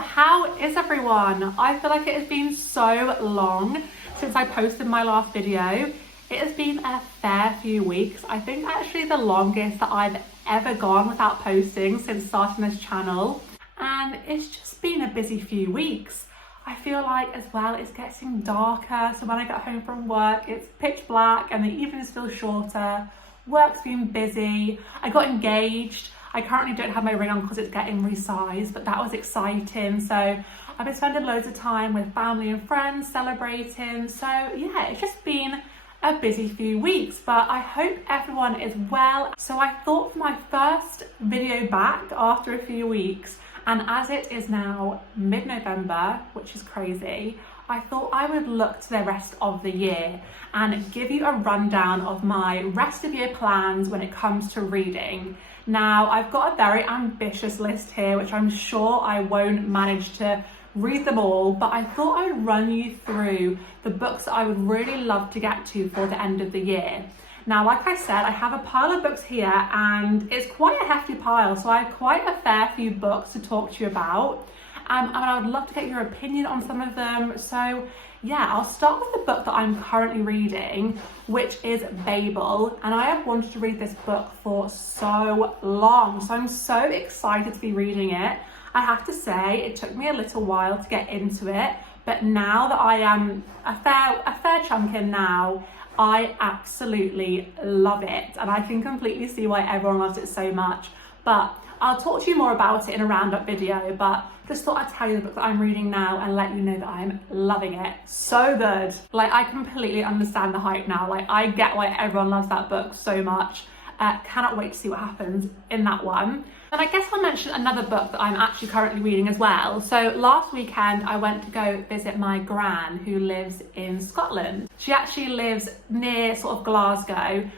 how is everyone? I feel like it has been so long since I posted my last video. It has been a fair few weeks. I think actually the longest that I've ever gone without posting since starting this channel. And it's just been a busy few weeks. I feel like as well it's getting darker, so when I get home from work it's pitch black and the evenings feel shorter. Work's been busy. I got engaged. I currently don't have my ring on because it's getting resized, but that was exciting. So I've been spending loads of time with family and friends celebrating. So yeah, it's just been a busy few weeks, but I hope everyone is well. So I thought for my first video back after a few weeks, and as it is now mid-November, which is crazy, I thought I would look to the rest of the year and give you a rundown of my rest of year plans when it comes to reading. Now, I've got a very ambitious list here, which I'm sure I won't manage to read them all, but I thought I would run you through the books that I would really love to get to for the end of the year. Now, like I said, I have a pile of books here and it's quite a hefty pile, so I have quite a fair few books to talk to you about. And I would love to get your opinion on some of them. So yeah, I'll start with the book that I'm currently reading, which is Babel. And I have wanted to read this book for so long. So I'm so excited to be reading it. I have to say, it took me a little while to get into it. But now that I am a fair chunk in now, I absolutely love it. And I can completely see why everyone loves it so much. But I'll talk to you more about it in a roundup video, but just thought I'd tell you the book that I'm reading now and let you know that I'm loving it. So good. Like, I completely understand the hype now. Like, I get why everyone loves that book so much. Cannot wait to see what happens in that one. And I guess I'll mention another book that I'm actually currently reading as well. So last weekend I went to go visit my gran who lives in Scotland. She actually lives near sort of Glasgow.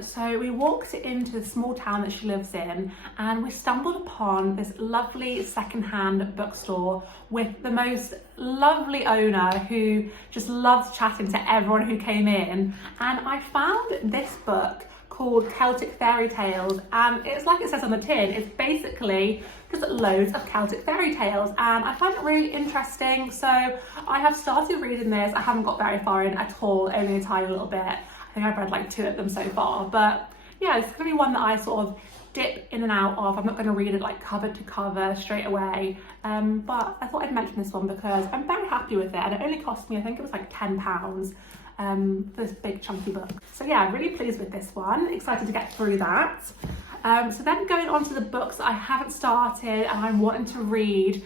So we walked into the small town that she lives in and we stumbled upon this lovely secondhand bookstore with the most lovely owner who just loves chatting to everyone who came in. And I found this book called Celtic Fairy Tales, and it's like it says on the tin, it's basically just loads of Celtic fairy tales, and I find it really interesting. So I have started reading this. I haven't got very far in at all, only a tiny little bit. I think I've read like 2 of them so far, but yeah, it's gonna be one that I sort of dip in and out of. I'm not gonna read it like cover to cover straight away, but I thought I'd mention this one because I'm very happy with it, and it only cost me, I think it was like £10. For this big chunky book. So yeah, I'm really pleased with this one, excited to get through that. So then going on to the books that I haven't started and I'm wanting to read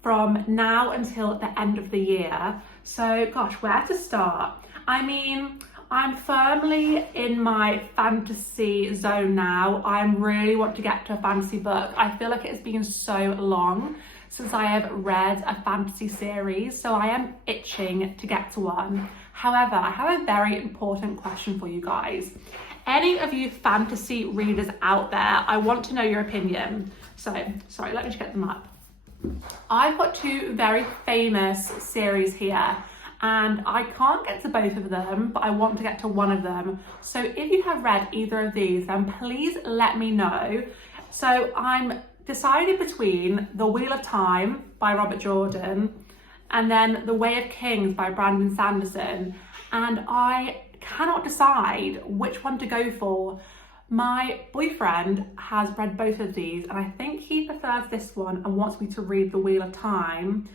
from now until the end of the year. So gosh, where to start? I mean, I'm firmly in my fantasy zone now. I really want to get to a fantasy book. I feel like it's been so long since I have read a fantasy series, so I am itching to get to one. However, I have a very important question for you guys. Any of you fantasy readers out there, I want to know your opinion. So, sorry, let me just get them up. I've got 2 very famous series here, and I can't get to both of them, but I want to get to one of them. So if you have read either of these, then please let me know. So I'm decided between The Wheel of Time by Robert Jordan and then The Way of Kings by Brandon Sanderson, and I cannot decide which one to go for. My boyfriend has read both of these and I think he prefers this one and wants me to read The Wheel of Time,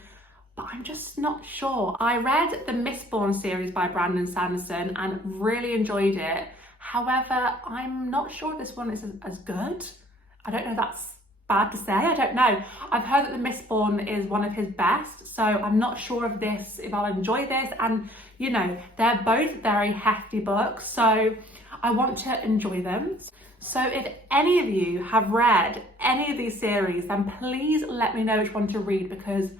but I'm just not sure. I read the Mistborn series by Brandon Sanderson and really enjoyed it. However, I'm not sure this one is as good. I don't know if that's bad to say, I don't know. I've heard that the Mistborn is one of his best, so I'm not sure if I'll enjoy this, and you know, they're both very hefty books, so I want to enjoy them. So if any of you have read any of these series, then please let me know which one to read because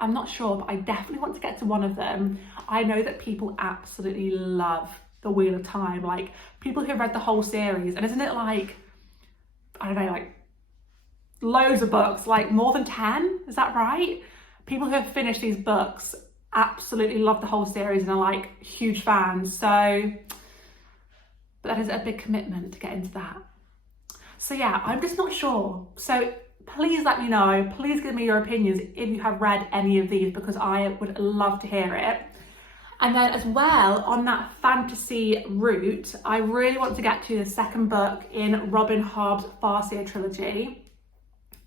I'm not sure, but I definitely want to get to one of them. I know that people absolutely love The Wheel of Time, like people who have read the whole series, and isn't it like, I don't know, like loads of books, like more than 10, is that right? People who have finished these books absolutely love the whole series and are like huge fans. So, but that is a big commitment to get into that. So yeah, I'm just not sure. So please let me know, please give me your opinions if you have read any of these, because I would love to hear it. And then as well, on that fantasy route, I really want to get to the second book in Robin Hobb's Farseer trilogy.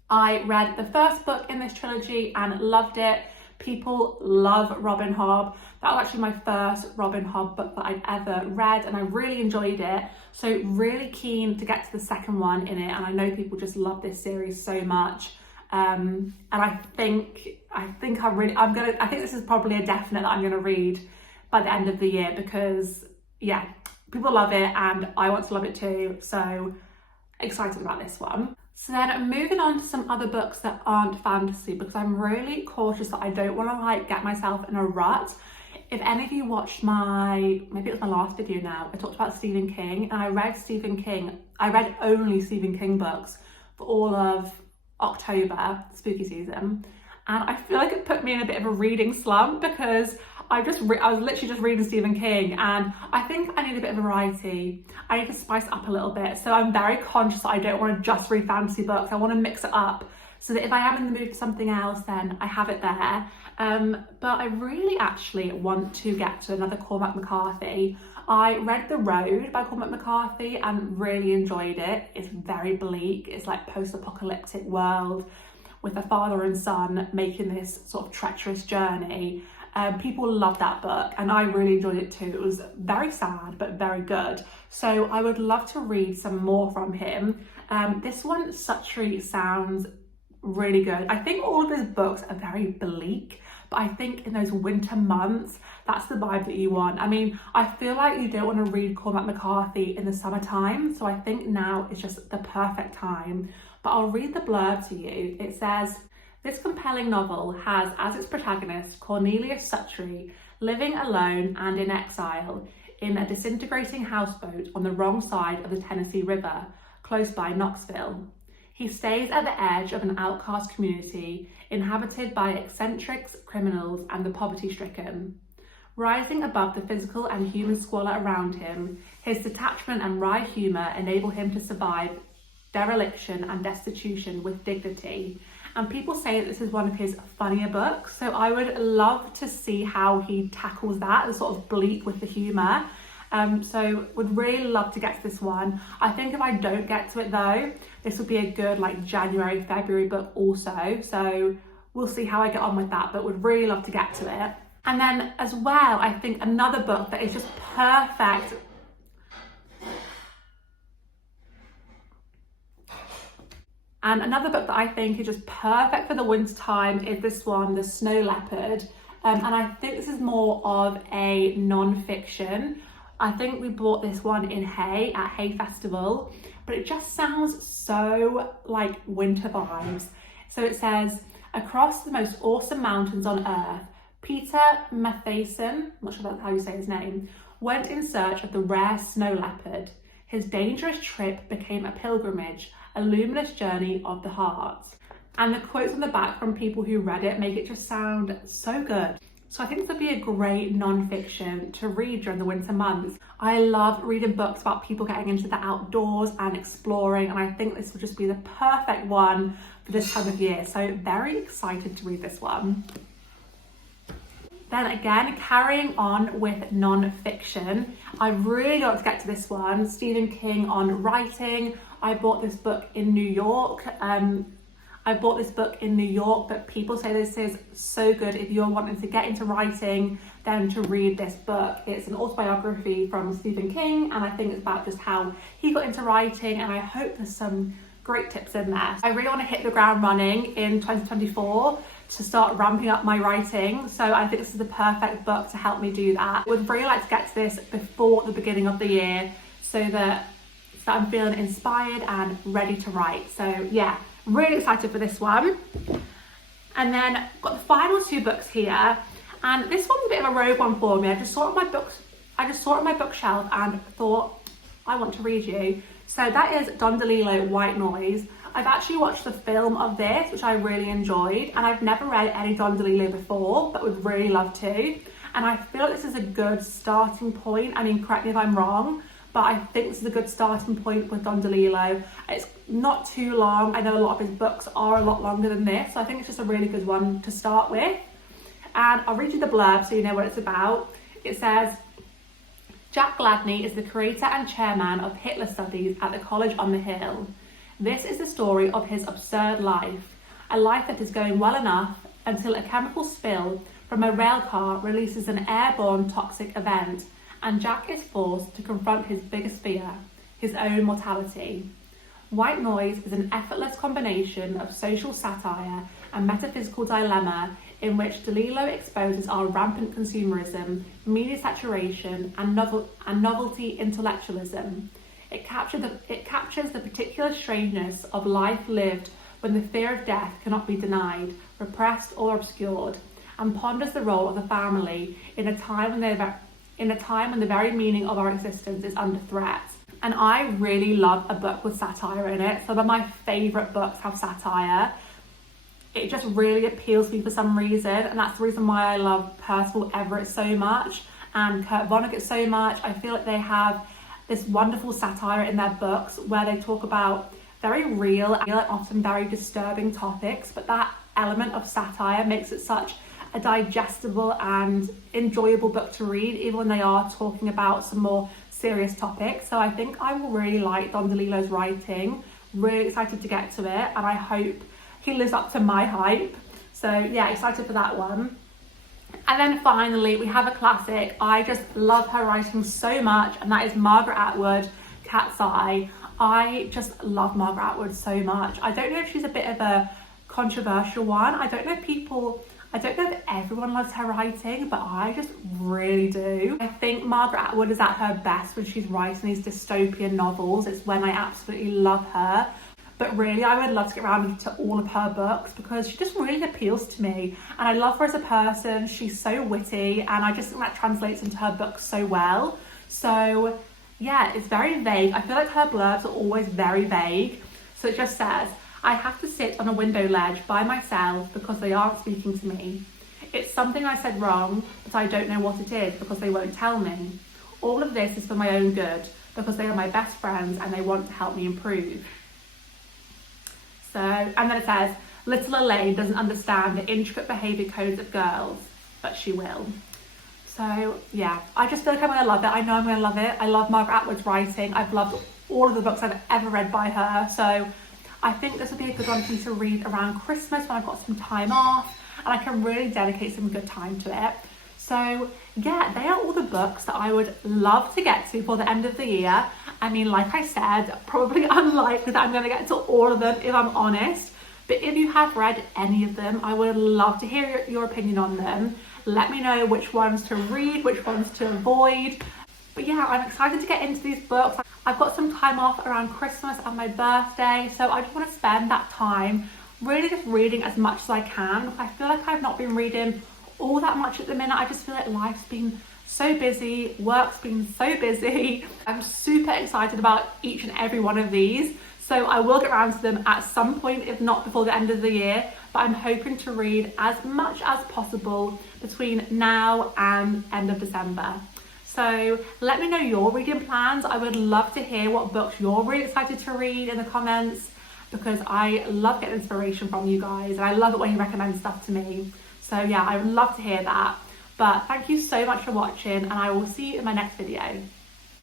I read the first book in this trilogy and loved it. People love Robin Hobb. That was actually my first Robin Hobb book that I'd ever read, and I really enjoyed it. So really keen to get to the second one in it, and I know people just love this series so much. And I think this is probably a definite that I'm gonna read by the end of the year, because yeah, people love it and I want to love it too. So excited about this one. So then moving on to some other books that aren't fantasy, because I'm really cautious that I don't want to like get myself in a rut. If any of you watched maybe it was my last video now, I talked about Stephen King, and I read only Stephen King books for all of October, spooky season. And I feel like it put me in a bit of a reading slump, because I was literally just reading Stephen King, and I think I need a bit of variety. I need to spice it up a little bit. So I'm very conscious that I don't want to just read fantasy books. I want to mix it up so that if I am in the mood for something else, then I have it there. But I really actually want to get to another Cormac McCarthy. I read The Road by Cormac McCarthy and really enjoyed it. It's very bleak. It's like post-apocalyptic world with a father and son making this sort of treacherous journey. People love that book and I really enjoyed it too. It was very sad but very good. So I would love to read some more from him. This one, Suttree, sounds really good. I think all of his books are very bleak, but I think in those winter months, that's the vibe that you want. I mean, I feel like you don't want to read Cormac McCarthy in the summertime, so I think now is just the perfect time. But I'll read the blurb to you. It says, this compelling novel has as its protagonist Cornelius Suttree living alone and in exile in a disintegrating houseboat on the wrong side of the Tennessee River, close by Knoxville. He stays at the edge of an outcast community inhabited by eccentrics, criminals, and the poverty-stricken. Rising above the physical and human squalor around him, his detachment and wry humour enable him to survive dereliction and destitution with dignity. And people say that this is one of his funnier books, so I would love to see how he tackles that, the sort of bleak with the humour. So would really love to get to this one. I think if I don't get to it though, this would be a good like January, February book also. So we'll see how I get on with that, but would really love to get to it. And then as well, I think another book that is just perfect. And another book that I think is just perfect for the winter time is this one, The Snow Leopard. And I think this is more of a non-fiction. I think we bought this one in Hay at Hay Festival, but it just sounds so like winter vibes. So it says, across the most awesome mountains on earth, Peter Matthiessen, I'm not sure that's how you say his name, went in search of the rare snow leopard. His dangerous trip became a pilgrimage, a luminous journey of the heart. And the quotes on the back from people who read it make it just sound so good. So I think this would be a great non-fiction to read during the winter months. I love reading books about people getting into the outdoors and exploring, and I think this would just be the perfect one for this time of year. So very excited to read this one. Then again, carrying on with non-fiction, I really got to get to this one, Stephen King on writing. I bought this book in New York. But people say this is so good. If you're wanting to get into writing, then to read this book. It's an autobiography from Stephen King, and I think it's about just how he got into writing, and I hope there's some great tips in there. I really want to hit the ground running in 2024 to start ramping up my writing, so I think this is the perfect book to help me do that. I would really like to get to this before the beginning of the year so that I'm feeling inspired and ready to write. So yeah, really excited for this one. And then got the final two books here, and this one's a bit of a rogue one for me. I just saw it on my bookshelf and thought, I want to read you. So that is Don DeLillo, White Noise. I've actually watched the film of this, which I really enjoyed, and I've never read any Don DeLillo before, but would really love to. And I feel like this is a good starting point. I mean, correct me if I'm wrong, but I think this is a good starting point with Don DeLillo. It's not too long. I know a lot of his books are a lot longer than this, so I think it's just a really good one to start with. And I'll read you the blurb so you know what it's about. It says, Jack Gladney is the creator and chairman of Hitler Studies at the College on the Hill. This is the story of his absurd life, a life that is going well enough until a chemical spill from a rail car releases an airborne toxic event, and Jack is forced to confront his biggest fear, his own mortality. White Noise is an effortless combination of social satire and metaphysical dilemma in which DeLillo exposes our rampant consumerism, media saturation, and novelty intellectualism. It captures the particular strangeness of life lived when the fear of death cannot be denied, repressed, or obscured, and ponders the role of the family in a time when the very meaning of our existence is under threat. And I really love a book with satire in it. Some of my favourite books have satire. It just really appeals to me for some reason, and that's the reason why I love Percival Everett so much and Kurt Vonnegut so much. I feel like they have this wonderful satire in their books where they talk about very real and often very disturbing topics, but that element of satire makes it such a digestible and enjoyable book to read, even when they are talking about some more serious topics. So I think I will really like Don DeLillo's writing. Really excited to get to it, and I hope he lives up to my hype. So yeah, excited for that one. And then finally, we have a classic. I just love her writing so much, and that is Margaret Atwood, Cat's Eye. I just love Margaret Atwood so much. I don't know if she's a bit of a controversial one. I don't know if everyone loves her writing, but I just really do. I think Margaret Atwood is at her best when she's writing these dystopian novels. It's when I absolutely love her. But really, I would love to get around to all of her books because she just really appeals to me. And I love her as a person. She's so witty, and I just think that translates into her books so well. So yeah, it's very vague. I feel like her blurbs are always very vague. So it just says, I have to sit on a window ledge by myself because they aren't speaking to me. It's something I said wrong, but I don't know what it is because they won't tell me. All of this is for my own good because they are my best friends and they want to help me improve. So, and then it says, little Elaine doesn't understand the intricate behaviour codes of girls, but she will. So yeah, I just feel like I'm going to love it. I know I'm going to love it. I love Margaret Atwood's writing. I've loved all of the books I've ever read by her. So I think this would be a good one for me to read around Christmas when I've got some time off and I can really dedicate some good time to it. So yeah, they are all the books that I would love to get to for the end of the year. I mean, like I said, probably unlikely that I'm going to get to all of them if I'm honest. But if you have read any of them, I would love to hear your opinion on them. Let me know which ones to read, which ones to avoid. But yeah, I'm excited to get into these books. I've got some time off around Christmas and my birthday, so I just want to spend that time really just reading as much as I can. I feel like I've not been reading all that much at the minute. I just feel like life's been so busy, work's been so busy. I'm super excited about each and every one of these. So I will get around to them at some point, if not before the end of the year. But I'm hoping to read as much as possible between now and end of December. So let me know your reading plans. I would love to hear what books you're really excited to read in the comments because I love getting inspiration from you guys and I love it when you recommend stuff to me. So yeah, I would love to hear that. But thank you so much for watching and I will see you in my next video.